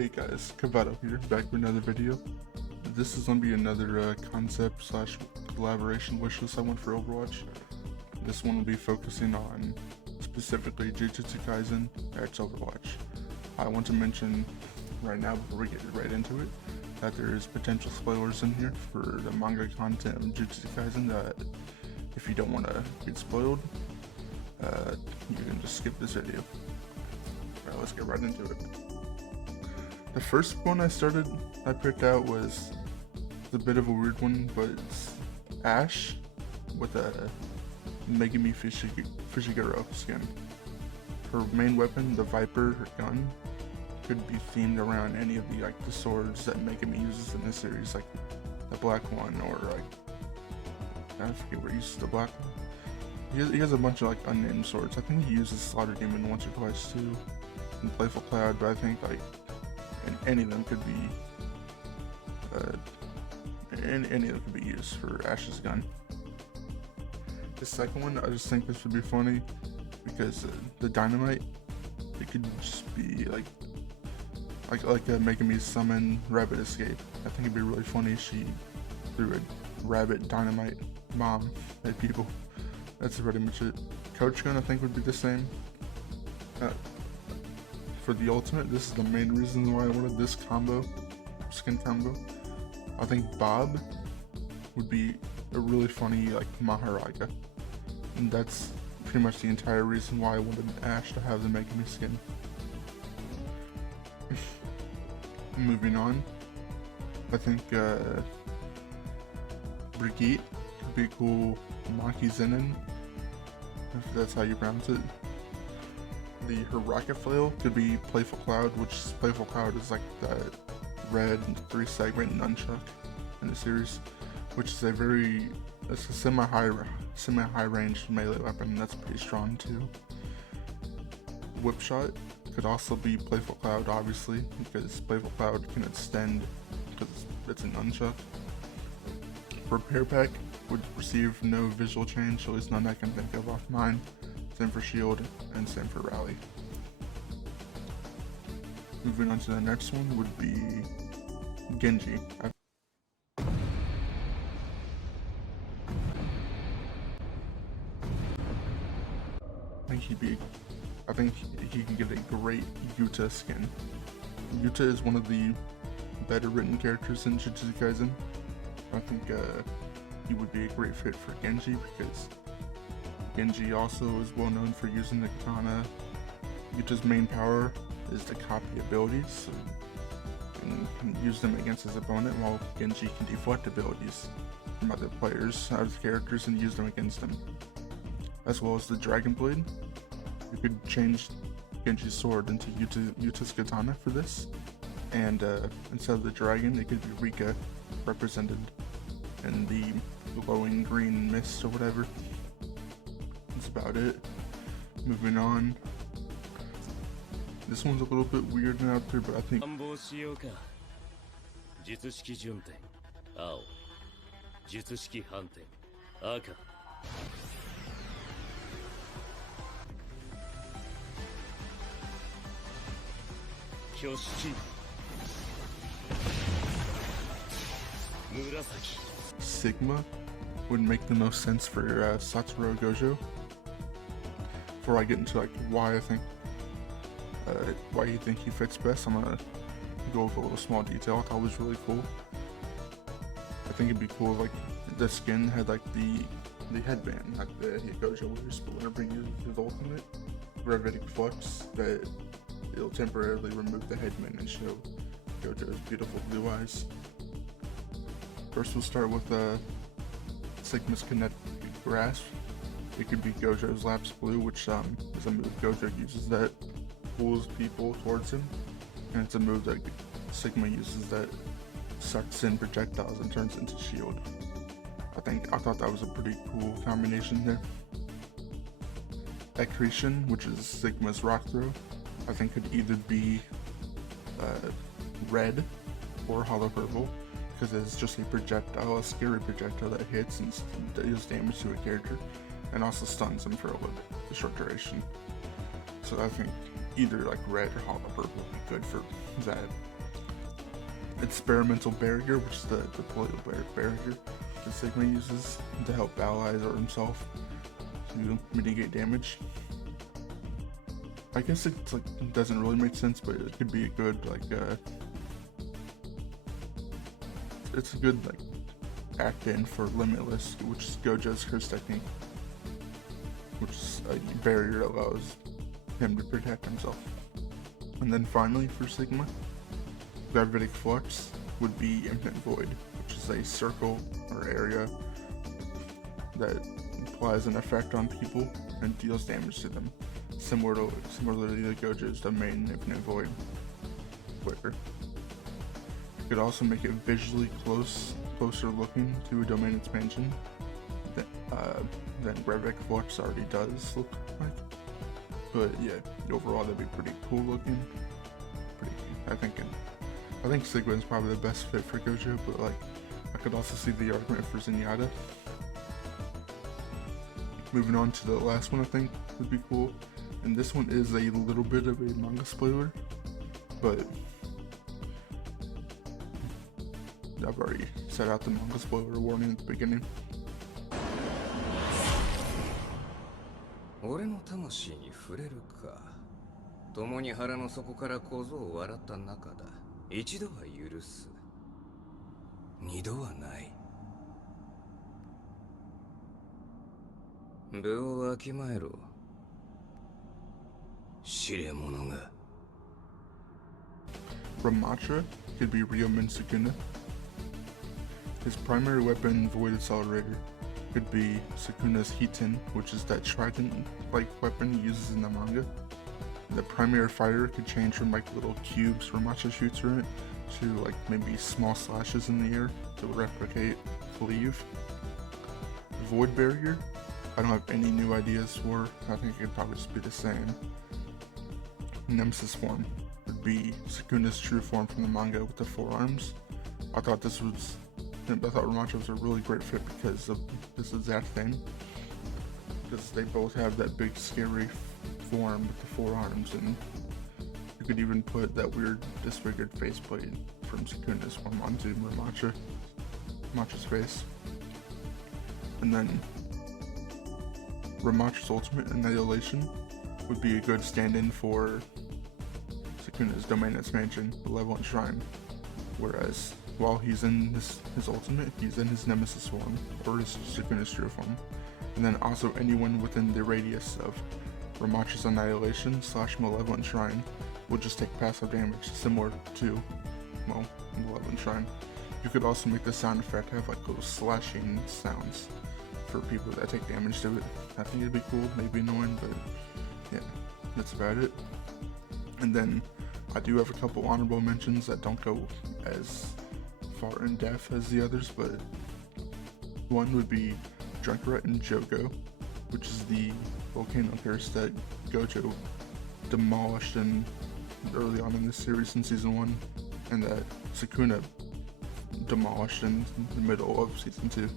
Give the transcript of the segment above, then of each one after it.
Hey guys, Kavato here, back with another video. This is going to be another concept slash collaboration wishlist I want for Overwatch. This one will be focusing on specifically Jujutsu Kaisen X Overwatch. I want to mention right now, before we get right into it, that there is potential spoilers in here for the manga content of Jujutsu Kaisen that if you don't want to get spoiled, you can just skip this video. Alright, let's get right into it. The first one I picked out was a bit of a weird one, but it's Ashe with a Megumi Fushiguro skin. Her main weapon, the Viper, her gun, could be themed around any of the swords that Megumi uses in this series, like the black one, or I forget where he uses the black one. He has a bunch of unnamed swords. I think he uses Slaughter Demon once or twice too, and Playful Cloud, but I think and any of them could be any of them could be used for Ashe's gun. The second one, I just think this would be funny because the dynamite, it could just be like Megumi summon Rabbit Escape. I think it'd be really funny if she threw a rabbit dynamite bomb at people. That's pretty much it. Coach gun I think would be the same. For the ultimate, this is the main reason why I wanted this skin combo. I think Bob would be a really funny Maharaja, and that's pretty much the entire reason why I wanted Ashe to have the Megumi skin. Moving on, I think Brigitte could be a cool Maki Zenin, if that's how you pronounce it. Her rocket flail could be Playful Cloud, which Playful Cloud is like that red 3-segment nunchuck in the series, which is it's a semi-high range melee weapon that's pretty strong too. Whip shot could also be Playful Cloud, obviously, because Playful Cloud can extend because it's a nunchuck. Repair Pack would receive no visual change, at least none I can think of off mine. Same for shield, and same for rally. Moving on to the next one would be Genji. I think he can get a great Yuta skin. Yuta is one of the better written characters in Jujutsu Kaisen. I think he would be a great fit for Genji because Genji also is well known for using the katana. Yuta's main power is to copy abilities, so and can use them against his opponent, while Genji can deflect abilities from other players, other characters, and use them against them. As well as the Dragon Blade. You could change Genji's sword into Yuta's katana for this, and instead of the dragon, it could be Rika represented in the glowing green mist or whatever. That's about it. Moving on. This one's a little bit weird and out there, but I think Sigma would make the most sense for Satoru Gojo. Before I get into why I think why you think he fits best, I'm gonna go over a little small detail I thought was really cool. I think it'd be cool if the skin had the headband the Gojo wears, but whenever he uses his ultimate, Gravitic Flux, that it'll temporarily remove the headband and show Gojo's beautiful blue eyes. First we'll start with Sigma's Kinetic Grasp. It could be Gojo's Lapse Blue, which is a move Gojo uses that pulls people towards him, and it's a move that Sigma uses that sucks in projectiles and turns into shield. I thought that was a pretty cool combination there. Accretion, which is Sigma's Rock Throw, I think could either be red or hollow purple, because it's just a scary projectile that hits and deals damage to a character, and also stuns him for a short duration. So I think either red or hollow purple would be good for that experimental barrier, which is the deployable barrier that Sigma uses to help allies or himself to mitigate damage. I guess it's like it doesn't really make sense, but it could be a good like it's a good like act-in for Limitless, which is Gojo's curse technique, which is a barrier that allows him to protect himself. And then finally for Sigma, Gravitic Flux would be Infinite Void, which is a circle or area that applies an effect on people and deals damage to them, similarly to Gojo's domain Infinite Void. Quicker. You could also make it visually closer looking to a domain expansion than Gravitic Flux already does look like. But yeah, overall that'd be pretty cool looking. I think Sigma is probably the best fit for Gojo, but like I could also see the argument for Zenyatta. Moving on to the last one I think would be cool, and this one is a little bit of a manga spoiler, but I've already set out the manga spoiler warning at the beginning. 俺の魂に触れるか。共に腹の底から小僧を笑った仲だ。一度は許す。二度はない。部をわきまえろ。知れ者が。Ramattra could be Ryomen Sukuna. His primary weapon, Void Accelerator, could be Sukuna's Hiiten, which is that trident-like weapon he uses in the manga. The primary fighter could change from like little cubes Ramattra shoots from it to like maybe small slashes in the air to replicate Cleave. Void Barrier, I don't have any new ideas for. I think it could probably just be the same. Nemesis form would be Sukuna's true form from the manga with the forearms. I thought Ramattra was a really great fit because of this exact thing. Because they both have that big scary form with the forearms, and you could even put that weird disfigured faceplate from Sukuna's form onto Ramatra's face. And then Ramatra's ultimate, Annihilation, would be a good stand-in for Sukuna's domain expansion, the Level Shrine. Whereas while he's in his ultimate, he's in his Nemesis form, or his Sukuna's true form. And then also anyone within the radius of Ramatra's Annihilation / Malevolent Shrine will just take passive damage, similar to, well, Malevolent Shrine. You could also make the sound effect have like those slashing sounds for people that take damage to it. I think it'd be cool, maybe annoying, but yeah, that's about it. And then I do have a couple honorable mentions that don't go as far in depth as the others, but one would be Junkrat and Jogo, which is the volcano curse that Gojo demolished early on in this series in season 1, and that Sukuna demolished in the middle of season 2.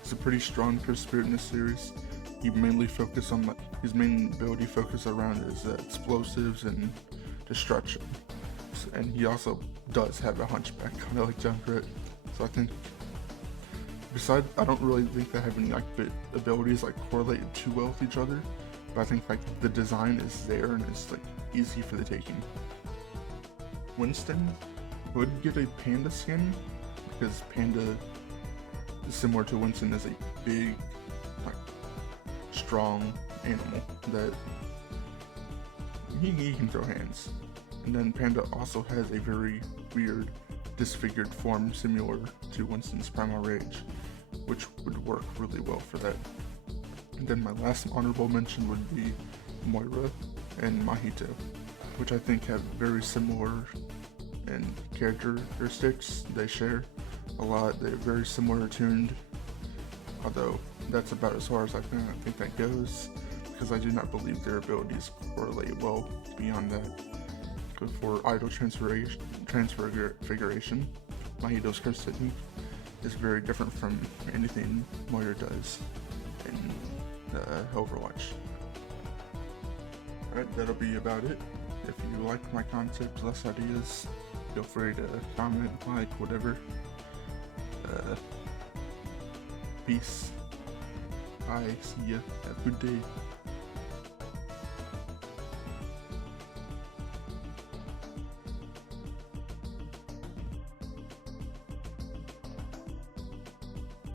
It's a pretty strong curse spirit in this series. He mainly focused on his main ability focus around is explosives and destruction, and he also does have a hunchback, kind of like Junkrat. So I think, besides, I don't really think they have any like abilities like correlated too well with each other, but I think like the design is there and it's like easy for the taking. Winston would get a Panda skin because Panda is similar to Winston as a big, like, strong animal that he can throw hands. And then Panda also has a very weird disfigured form similar to Winston's Primal Rage, which would work really well for that. And then my last honorable mention would be Moira and Mahito, which I think have very similar in characteristics. They share a lot. They're very similar tuned, although that's about as far as I think that goes, because I do not believe their abilities correlate well beyond that. For idle transfiguration, Mahito's curse technique is very different from anything Moira does in Overwatch. Alright, that'll be about it. If you like my concept, less ideas, feel free to comment, like, whatever. Peace. Bye. See ya. Have a good day.